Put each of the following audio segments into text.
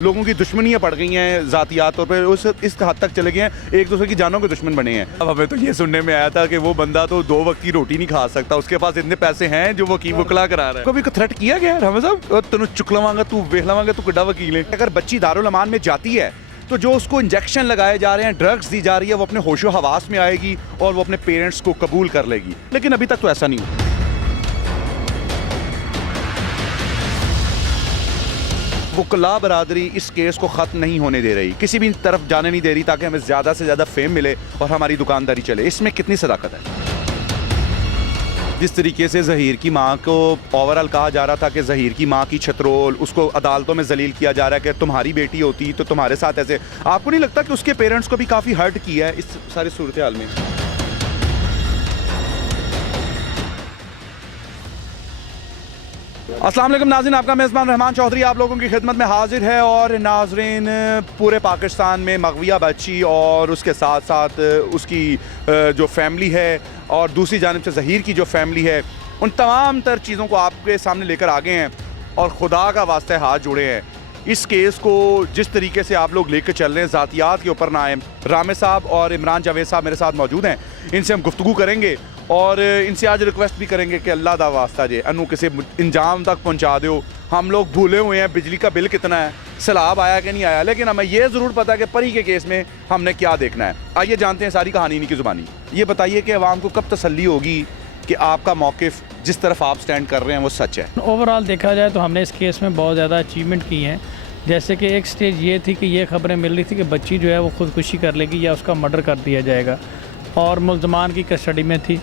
लोगों की दुश्मनियां पड़ गई हैं ज़ातियात तौर पर, इस हद तक चले गए हैं, एक दूसरे की जानों के दुश्मन बने हैं। अब हमें तो ये सुनने में आया था कि वो बंदा तो 2 वक्त की रोटी नहीं खा सकता, उसके पास इतने पैसे हैं जो वकील वकला करा रहा है। कभी थ्रेट किया गया हमें साहब, तेन चुक लवांगा, तू वेख लवांगा, तू किड्डा वकील है। अगर बच्ची दारुल अमान में जाती है तो जो उसको इंजेक्शन लगाए जा रहे हैं, ड्रग्स दी जा रही है, वो अपने होशो हवास में आएगी और वो अपने पेरेंट्स को कबूल कर लेगी। लेकिन अभी तक तो ऐसा नहीं हुआ। वकला बरादरी इस केस को ख़त्म नहीं होने दे रही, किसी भी तरफ जाने नहीं दे रही ताकि हमें ज़्यादा से ज़्यादा फेम मिले और हमारी दुकानदारी चले। इसमें कितनी सदाकत है। जिस तरीके से ज़हीर की माँ को ओवरऑल कहा जा रहा था कि ज़हीर की माँ की छतरोल, उसको अदालतों में जलील किया जा रहा है कि तुम्हारी बेटी होती तो तुम्हारे साथ ऐसे, आपको नहीं लगता कि उसके पेरेंट्स को भी काफ़ी हर्ट किया है इस सारी सूरत हाल में? अस्सलाम वालेकुम नाज़रीन, आपका मेज़बान रहमान चौधरी आप लोगों की खिदमत में हाजिर है। और नाज़रीन, पूरे पाकिस्तान में मग़विया बच्ची और उसके साथ साथ उसकी जो फैमिली है और दूसरी जानिब से ज़हीर की जो फैमिली है, उन तमाम तर चीज़ों को आपके सामने लेकर आ गए हैं और खुदा का वास्ते हाथ जोड़े हैं। इस केस को जिस तरीके से आप लोग लेकर चल रहे हैं, ज़ातियात के ऊपर ना आए। रामे साहब और इमरान जावेद साहब मेरे साथ मौजूद हैं, इनसे हम गुफ्तगू करेंगे और इनसे आज रिक्वेस्ट भी करेंगे कि अल्लाह दा वास्ता जे अनु किसी इंजाम तक पहुंचा दो। हम लोग भूले हुए हैं बिजली का बिल कितना है, सैलाब आया कि नहीं आया, लेकिन हमें ये ज़रूर पता है कि परी के केस में हमने क्या देखना है। आइए जानते हैं सारी कहानी इनकी ज़ुबानी। ये बताइए कि अवाम को कब तसल्ली होगी कि आपका मौक़िफ़ जिस तरफ आप स्टैंड कर रहे हैं वो सच है? ओवरऑल देखा जाए तो हमने इस केस में बहुत ज़्यादा अचीवमेंट की हैं। जैसे कि एक स्टेज ये थी कि ये खबरें मिल रही थी कि बच्ची जो है वो ख़ुदकुशी कर लेगी या उसका मर्डर कर दिया जाएगा और मुल्ज़मान की कस्टडी में थी।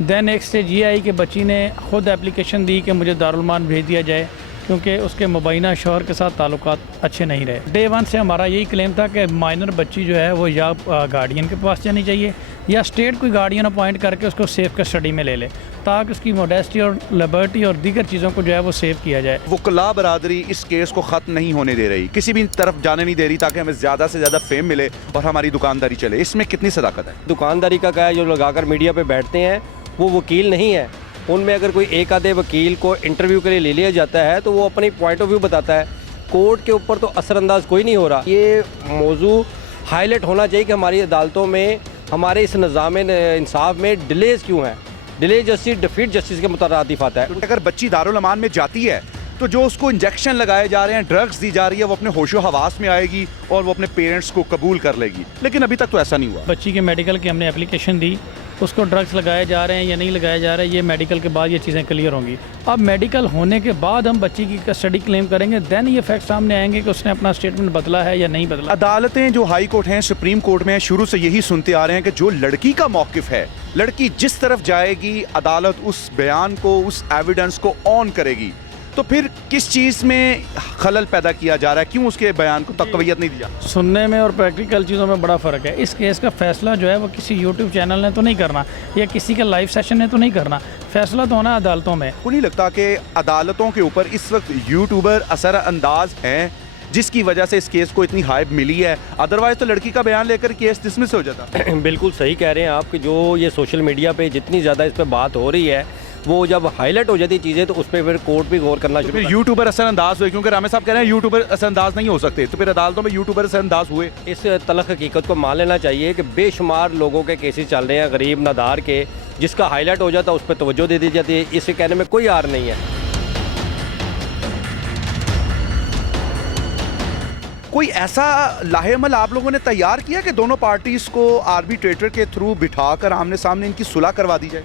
दैन एक स्टेज ये आई कि बच्ची ने ख़ुद एप्लीकेशन दी कि मुझे दारुल अमान भेज दिया जाए क्योंकि उसके मुबैना शौहर के साथ ताल्लुकात अच्छे नहीं रहे। डे 1 से हमारा यही क्लेम था कि माइनर बच्ची जो है वो या गार्डियन के पास जानी चाहिए या स्टेट कोई गार्डियन अपॉइंट करके उसको सेफ कस्टडी में ले ले ताकि उसकी मोडेस्टी और लिबर्टी और दीगर चीज़ों को जो है वो सेव किया जाए। वकला बरादरी इस केस को ख़त्म नहीं होने दे रही, किसी भी तरफ जाने नहीं दे रही ताकि हमें ज़्यादा से ज़्यादा फेम मिले और हमारी दुकानदारी चले। इसमें कितनी सदाकत है? दुकानदारी का क्या है, जो लगाकर मीडिया पे बैठते हैं वो वकील नहीं है। उनमें अगर कोई एक आधे वकील को इंटरव्यू के लिए ले लिया जाता है तो वो अपनी पॉइंट ऑफ व्यू बताता है। कोर्ट के ऊपर तो असरअंदाज कोई नहीं हो रहा। ये मौजू हाईलाइट होना चाहिए कि हमारी अदालतों में, हमारे इस निज़ाम इंसाफ में डिलेज क्यों हैं। डिले जस्टिस डिफीट जस्टिस के मुतरादिफ आता है। अगर बच्ची दारुल अमान में जाती है तो जो उसको इंजेक्शन लगाए जा रहे हैं, ड्रग्स दी जा रही है, वो अपने होशो हवास में आएगी और वो अपने पेरेंट्स को कबूल कर लेगी। लेकिन अभी तक तो ऐसा नहीं हुआ। बच्ची के मेडिकल की हमने एप्लीकेशन दी, उसको ड्रग्स लगाए जा रहे हैं या नहीं लगाए जा रहे हैं, ये मेडिकल के बाद ये चीज़ें क्लियर होंगी। अब मेडिकल होने के बाद हम बच्ची की कस्टडी क्लेम करेंगे, दैन ये फैक्ट सामने आएंगे कि उसने अपना स्टेटमेंट बदला है या नहीं बदला। अदालतें जो हाई कोर्ट हैं, सुप्रीम कोर्ट में शुरू से यही सुनते आ रहे हैं कि जो लड़की का मौक़िफ़ है, लड़की जिस तरफ जाएगी अदालत उस बयान को, उस एविडेंस को ऑन करेगी। तो फिर किस चीज़ में खलल पैदा किया जा रहा है? क्यों उसके बयान को तक़वियत नहीं दी जा? सुनने में और प्रैक्टिकल चीज़ों में बड़ा फ़र्क है। इस केस का फ़ैसला जो है वो किसी यूट्यूब चैनल ने तो नहीं करना या किसी के लाइव सेशन ने तो नहीं करना, फ़ैसला तो होना अदालतों में। को नहीं लगता कि अदालतों के ऊपर इस वक्त यूट्यूबर असरअंदाज हैं जिसकी वजह से इस केस को इतनी हाइप मिली है? अदरवाइज तो लड़की का बयान लेकर केस डिसमिस हो जाता। बिल्कुल सही कह रहे हैं आप कि जो ये सोशल मीडिया पे जितनी ज़्यादा इस पर बात हो रही है, वो जब हाईलाइट हो जाती चीज़ें तो उस पर फिर कोर्ट भी गौर करना शुरू। फिर यूट्यूबर असरअंदाज हुए, क्योंकि रामे साहब कह रहे हैं यूट्यूबर असरअंदाज नहीं हो सकते, तो फिर अदालतों में यूट्यूबर असरअंदाज हुए। इस तलख हकीकत को मान लेना चाहिए कि बेशुमार लोगों के केसेस चल रहे हैं गरीब नादार के, जिसका हाईलाइट हो जाता है उस पर तवज्जो दे दी जाती है। इसे कहने में कोई आर नहीं है। कोई ऐसा लाहेमल आप लोगों ने तैयार किया कि दोनों पार्टीज़ को आर्बिट्रेटर के थ्रू बिठाकर आमने सामने इनकी सुलह करवा दी जाए?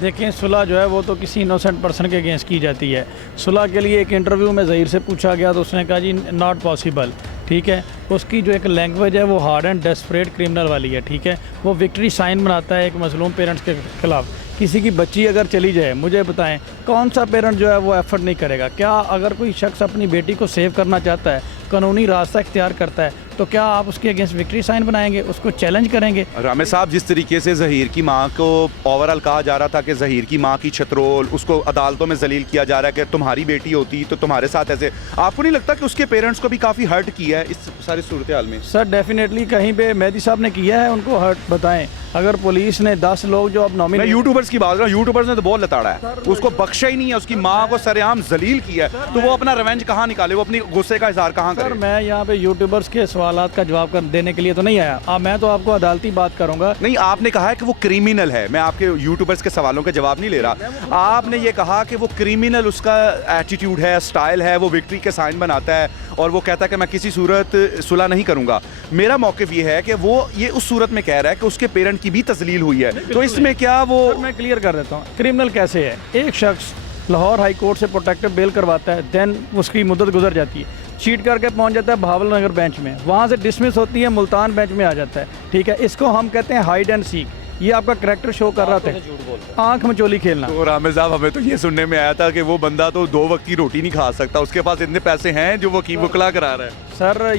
देखें, सुलह जो है वो तो किसी इनोसेंट पर्सन के अगेंस्ट की जाती है। सुलह के लिए एक इंटरव्यू में ज़हीर से पूछा गया तो उसने कहा जी नॉट पॉसिबल। ठीक है, उसकी जो एक लैंग्वेज है वो हार्ड एंड डेस्परेट क्रिमिनल वाली है। ठीक है, वो विक्ट्री साइन बनाता है एक मजलूम पेरेंट्स के खिलाफ। किसी की बच्ची अगर चली जाए, मुझे बताएं कौन सा पेरेंट जो है वो एफर्ट नहीं करेगा? क्या अगर कोई शख्स अपनी बेटी को सेव करना चाहता है, कानूनी रास्ता इख्तियार करता है, तो क्या आप उसके अगेंस्ट विक्ट्री साइन बनाएंगे, उसको चैलेंज करेंगे? रामेश साहब, जिस तरीके से जहीर की माँ को ओवरऑल कहा जा रहा था कि जहीर की माँ की छतरोल, उसको अदालतों में जलील किया जा रहा है कि तुम्हारी बेटी होती तो तुम्हारे साथ ऐसे, आपको नहीं लगता कि उसके पेरेंट्स को भी काफ़ी हर्ट किया है इस सारी सूरत हाल में? सर डेफिनेटली कहीं पे मेहदी साहब ने किया है, उनको हर्ट बताएं। अगर पुलिस ने 10 लोग जो अब मैं नॉमिनेट, यूट्यूबर्स की बात कर रहा हूँ, यूट्यूबर्स ने तो बहुत लताड़ा है, उसको बख्शा ही नहीं है, उसकी माँ को सरेआम जलील किया है, तो वो अपना रिवेंज कहाँ निकाले, वो अपनी गुस्से का इजहार कहाँ सर करे? मैं यहाँ पे यूट्यूबर्स के सवालात का जवाब देने के लिए तो नहीं आया। मैं तो आपको अदालती बात करूंगा। नहीं, आपने कहा है कि वो क्रिमिनल है, मैं आपके यूट्यूबर्स के सवालों के जवाब नहीं ले रहा। आपने ये कहा कि वो क्रिमिनल, उसका एटीट्यूड है, स्टाइल है, वो विक्ट्री के साइन बनाता है और वो कहता है कि मैं किसी सूरत सुलह नहीं करूंगा। मेरा मौक़िफ़ ये है कि वो ये उस सूरत में कह रहा है कि उसके पेरेंट की भी तस्लील हुई है, तो इसमें क्या वो? सर मैं क्लियर कर देता हूँ, क्रिमिनल कैसे है। एक शख्स लाहौर हाई कोर्ट से प्रोटेक्टिव बेल करवाता है, देन उसकी मुद्दत गुजर जाती है, चीट करके पहुंच जाता है भावल नगर बेंच में, वहाँ से डिसमिस होती है, मुल्तान बेंच में आ जाता है। ठीक है, इसको हम कहते हैं हाइड एंड सीक। ये आपका करैक्टर शो कर रहा था, आंख मचोली खेलना। तो रामेश साहब, हमें तो ये सुनने में आया था कि वो बंदा तो 2 वक्त की रोटी नहीं खा सकता, उसके पास इतने पैसे हैं जो वो वकला करा रहा है। सर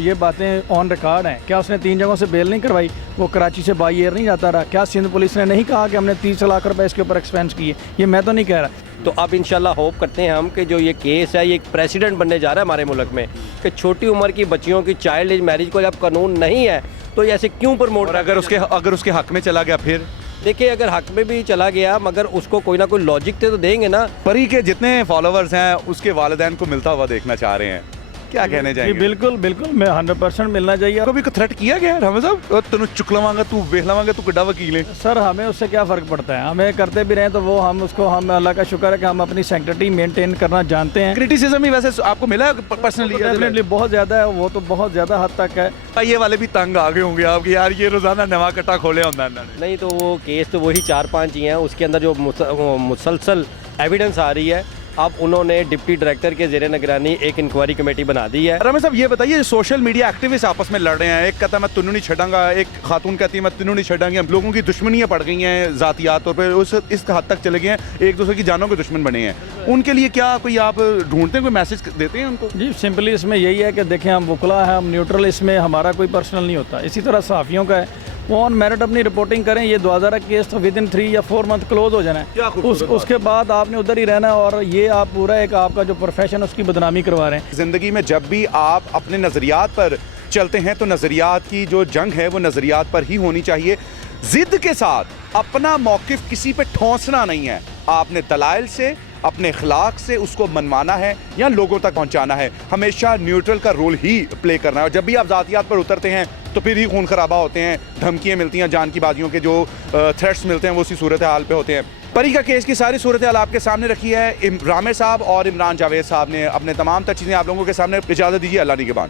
ये बातें ऑन रिकॉर्ड हैं। क्या उसने 3 जगहों से बेल नहीं करवाई? वो कराची से बाई एयर नहीं जाता रहा? क्या सिंध पुलिस ने नहीं कहा कि हमने 30 लाख रुपए इसके ऊपर एक्सपेंस किए? ये मैं तो नहीं कह रहा। तो अब इंशाल्लाह होप करते हैं हम कि जो ये केस है ये एक प्रेसिडेंट बनने जा रहा है हमारे मुल्क में, कि छोटी उम्र की बच्चियों की चाइल्ड एज मैरिज को जब कानून नहीं है तो ये ऐसे क्यों प्रमोट? और अगर उसके हक में चला गया फिर? देखिए, अगर हक में भी चला गया मगर उसको कोई ना कोई लॉजिक तो देंगे ना। परी के जितने फॉलोअर्स हैं उसके वालिदैन को मिलता हुआ देखना चाह रहे हैं, क्या कहने जी चाहेंगे? बिल्कुल बिल्कुल, मैं 100% मिलना चाहिए। आपको भी थ्रेट किया गया है रामेश साहब, तेन चुक लवांगा, तू वेख लवांगा, तू किड्डा वकील है? सर हमें उससे क्या फ़र्क पड़ता है, हमें करते भी रहे तो वो हम अल्लाह का शुक्र है कि हम अपनी सेंटिटी मेंटेन करना जानते हैं। क्रिटिसिज्म ही वैसे आपको मिला है पर्सनली? डेफिनेटली बहुत ज़्यादा है, वो तो बहुत ज़्यादा हद तक है। ये वाले भी तंग आ गए होंगे आपके, यार ये रोजाना नवा कट्टा खोले होता है। नहीं तो वो केस तो वही 4-5 ही हैं, उसके अंदर जो मुसलसल एविडेंस आ रही है। अब उन्होंने डिप्टी डायरेक्टर के ज़ेरे निगरानी एक इंक्वायरी कमेटी बना दी है। रमेश साहब, ये बताइए, सोशल मीडिया एक्टिविस्ट आपस में लड़ रहे हैं, एक कहता है मैं तुन्नू नहीं छड़ांगा, एक खातून कहती है मैं तुन्नू नहीं छड़ांगी, हम लोगों की दुश्मनियां पड़ गई हैं ज़ातियात तौर पर, इस हद तक चले गए हैं, एक दूसरे की जानों के दुश्मन बने हैं। उनके लिए क्या कोई आप ढूंढते हैं, कोई मैसेज देते हैं उनको? जी सिंपली इसमें यही है कि देखें, हम वकला है, हम न्यूट्रल, इसमें हमारा कोई पर्सनल नहीं होता। इसी तरह सहाफ़ियों का है, वो ऑन मेरिट अपनी रिपोर्टिंग करें। ये 2000 केस तो विद इन 3 या 4 मंथ क्लोज हो जाना है, उसके बाद आपने उधर ही रहना है, और ये आप पूरा एक आपका जो प्रोफेशन उसकी बदनामी करवा रहे हैं। ज़िंदगी में जब भी आप अपने नज़रियात पर चलते हैं तो नज़रियात की जो जंग है वो नज़रियात पर ही होनी चाहिए। ज़िद के साथ अपना मौक़िफ़ किसी पे ठोंसना नहीं है, आपने दलाइल से, अपने अखलाक से उसको मनवाना है या लोगों तक पहुंचाना है। हमेशा न्यूट्रल का रोल ही प्ले करना है, और जब भी आप ज़ातियात पर उतरते हैं तो फिर ही खून खराबा होते हैं, धमकियाँ मिलती हैं, जान की बाजियों के जो थ्रेट्स मिलते हैं वो उसी सूरत हाल पे होते हैं। परी का केस की सारी सूरत हाल आपके सामने रखी है रामेश साहब और इमरान जावेद साहब ने, अपने तमाम तर चीज़ें आप लोगों के सामने। इजाज़त दीजिए, अल्लाह निगहबान।